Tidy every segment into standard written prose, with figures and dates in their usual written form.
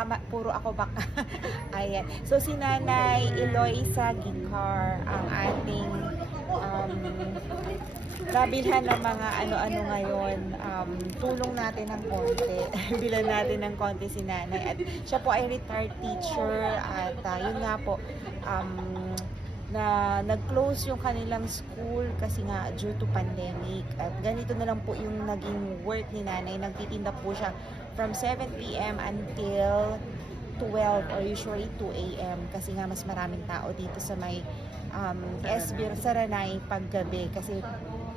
baka puro ako baka. Ayan. So si Nanay Eloisa Gicar ang ating nabilhan ng mga ano-ano ngayon. Tulong natin ng konti. Bilan natin ng konti si Nanay. At siya po ay retired teacher at yun nga po, na nag-close yung kanilang school kasi nga due to pandemic. At ganito na lang po yung naging work ni Nanay. Nagtitinda po siya from 7 p.m. until 12 or usually 2 a.m. kasi nga mas maraming tao dito sa may Esbir, Saranay paggabi kasi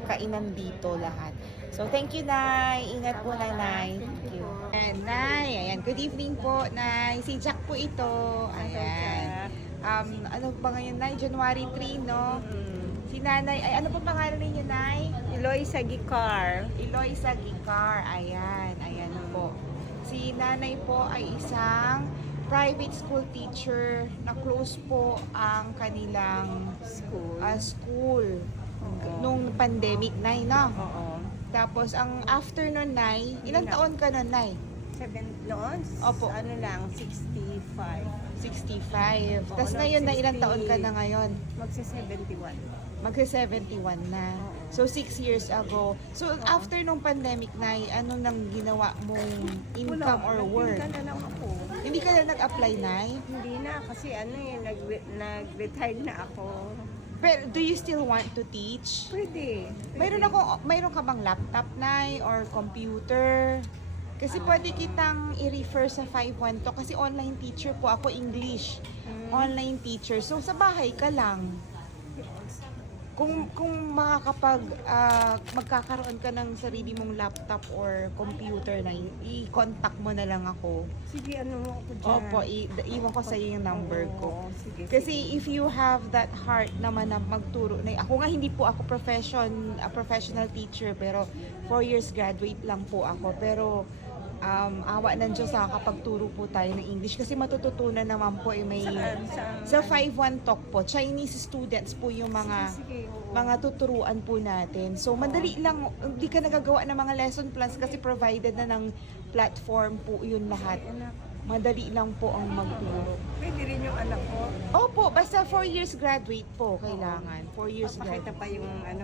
kainan dito lahat. So thank you, Nay. Ingat po, Nay. Thank you. And Nay, ayan. Good evening po, Nay. Si Jack po ito. Ayan. Ano ba ngayon, Nay? January 3, no? Si Nanay, ay ano po pangalan ninyo, Nay? Eloisa Gicar. Eloisa Gicar. Ayan, ayan po. Si Nanay po ay isang private school teacher na close po ang kanilang school nung pandemic, Nay, no? Oo. Tapos, ang after nun, Nay, ilang taon ka nun, Nay? 7 noon? Opo. Ano lang, 65. 65. Oo, Tapos no, ngayon, na ilang 60. taon ka na ngayon? Magsa-71. Magsa-71 na. So, 6 years ago. So, after nung pandemic, Nay, ano nang ginawa mong income or work? Nagpinta na lang ako. Hindi ka na nag-apply, Nay? Hindi na, kasi ano eh, nag-retire na ako. Pero, do you still want to teach? Pwede. Mayroon ka bang laptop, Nay, or computer? Kasi pwede kitang i-refer sa 512 kasi online teacher po ako, English. Online teacher. So, sa bahay ka lang. Kung magkakaroon ka ng sarili mong laptop or computer na i-contact mo na lang ako. Sige, ano mo ako dyan? Opo, iwan ko sa iyo yung number ko. Sige, Kasi if you have that heart naman na magturo, na ako nga hindi po ako professional teacher, pero 4 years graduate lang po ako. Pero awa ng Diyos kapag turo po tayo ng English kasi matututunan naman po may sa 51 Talk po, Chinese students po yung mga tuturuan po natin. So madali lang, hindi ka nagagawa ng mga lesson plans kasi provided na ng platform po yun lahat. Madali lang po ang magturo. Pwede rin yung anak ko. Opo, basta 4 years graduate po kailangan. 4 years Papakita graduate. pa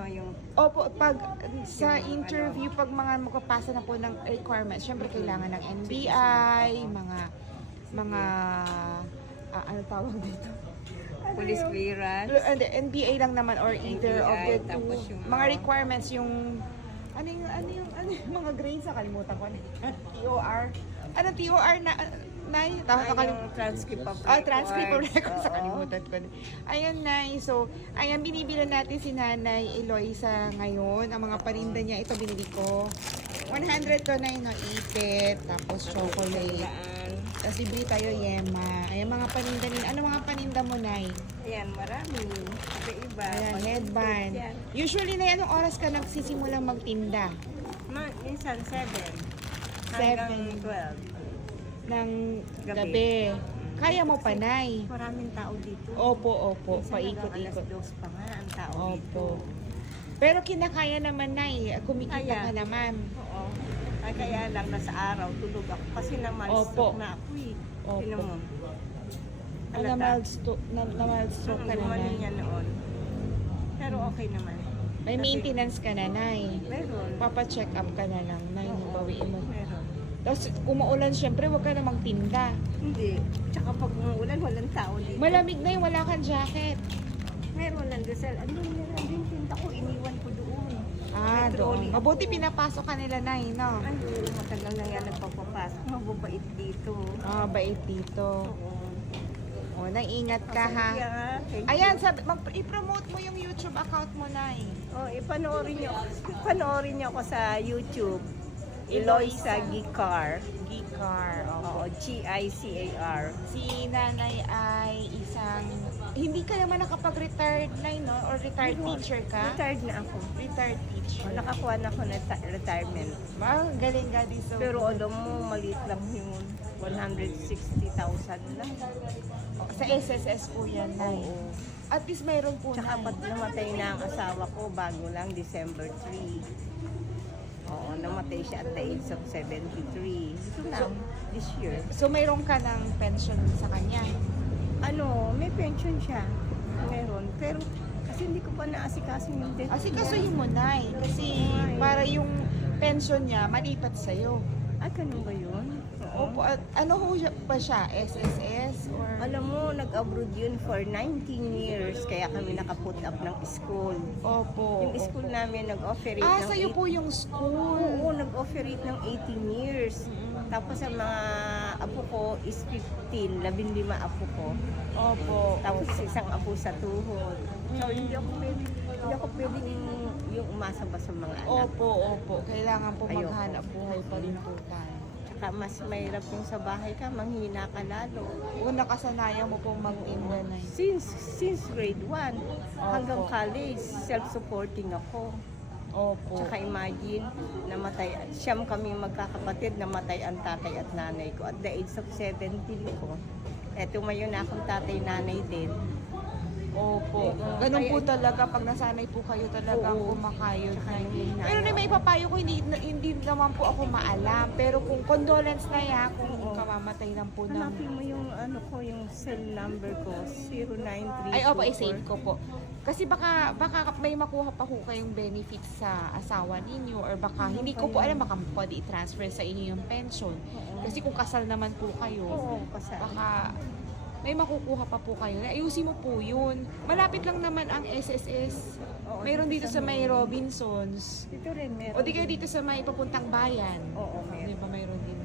yung Opo, pag sa interview, pag mga magpapasa na po ng requirements, syempre kailangan ng NBI, mga ano tawag dito? police clearance. NBI lang naman or either of the NBI, two. tapos yung Mga requirements, yung ano yung mga grades sa kalimutan ko. TOR. Ano TOR na Nay, Yung transcript of records. Transcript of records. Sa Oo. kalimutan ko. Ayan, Nay. So, ayan, binibilan natin si Nanay Eloisa ngayon. Ang mga paninda niya, ito binili ko. 100 to, Nay, no? Ipit, tapos chocolate. Tapos bibili tayo yema. Ayan, mga paninda nila. Ano mga paninda mo, Nay? Ayan, marami. Iba-iba. Ayan, Pag- headband. Yan. Usually, Nay, anong oras ka nagsisimulang magtinda? Minsan 7. Seven. Hanggang 12. Ng Gabi. gabi. Kaya mo pa, Nay? Maraming tao dito. Opo, Minsan hanggang paikot-ikot. alas 2 pa nga ang tao Opo. dito. Pero kinakaya naman, Nay. Kumikita Kaya. ka naman. Oo. Ay, kaya lang nasa araw, tulog ako. Kasi Opo. naman-stroke na ako eh. Opo. Sino mo? Na-mild stroke ka Gumaling naman. niya noon. Pero okay naman. May Kasi- maintenance ka na, Nay. Meron. Papa-check up ka na lang, Nay. Oo, Bawiin mo. meron. Tapos, umuulan, syempre, huwag ka namang tinda. Hindi. Tsaka pag umuulan, walang tao dito. Malamig, Nay. Wala kang jacket. Meron nandun sa, din tinta ko, iniwan ko doon. Ah, May doon. trolley Mabuti ako. pinapasok ka nila, Nay, no? Ay, matagal na yan nagpapapasok. Mababait dito. Ah, bait dito. Oo. O, nang-ingat ka, ha? Sige, thank you. Ayan, i-promote mo yung YouTube account mo, Nay. Oh, ipanoorin niyo ako sa YouTube. Eloisa Gicar. Gicar. Oo, Gicar. Si Nanay ay isang, hindi ka naman nakapag-retired, Nay, no? Or retired teacher ka? Retired na ako. Retired teacher. Nakakuha na ako ng retirement. Wow, galing ka di so. Pero alam mo, maliit lang yun. 160,000 lang. Sa SSS po yan, Nay. Oo. At least mayroon po, Tsaka Nay. ba't namatay na ang asawa ko bago lang December 3. Oo, namatay siya at the age of 73. Ito lang. this year. So, mayroon ka ng pension sa kanya? Ano, may pension siya. Meron. Pero kasi hindi ko pa naasikaso yung death Kasi niya. kasuhin mo, Nay. Kasi Ay. para yung pension niya malipat sa'yo. Ah, ganun ba yun? Oo. Opo, at ano ho ba siya? SSS? Or... Alam mo, nag-abroad yun for 19 years. Kaya kami nakaput up ng school. Opo. Yung school namin nag-offerate Ah, ng sa'yo po yung school. Oo, nag-offerate ng 18 years. Tapos sa mga apo ko is 15, 15 apo ko. Opo. Tapos isang apo sa tuhod. So hindi ako pwedeng yung umasa ba sa mga anak. Opo. Kailangan po Ayoko. maghanap buhay pa rin po tayo. Tsaka mas mahirap yung sa bahay ka, manghina ka lalo. Kung nakasanayan mo pong magtinda na Since grade 1 hanggang Opo. college, self-supporting ako. Opo. Tsaka imagine, namatay, siyam kaming magkakapatid, namatay ang tatay at nanay ko. At the age of 17 ko, tumayo na akong tatay-nanay din. Opo. Ganun po talaga pag nasanay po kayo talagang Oo. kumakayod Tsaka na. yung Pero na may papayo ko, hindi naman po ako maalam. Pero kung condolence na ya, kung Oo. kamamatay lang po ng... Hanapin mo yung ano ko, yung cell number ko, 093. Ay, opo, i-save ko po. Kasi baka may makuha pa po kayong benefits sa asawa ninyo or baka hindi ko po alam, baka pwede i-transfer sa inyo yung pension. Kasi kung kasal naman po kayo, Oo, kasi baka may makukuha pa po kayo. Ayusin mo po yun. Malapit lang naman ang SSS. Oo, Mayroon dito sa may may- Robinsons. dito rin meron. O di kayo dito sa may papuntang bayan. Oo, Di meron. ba mayroon din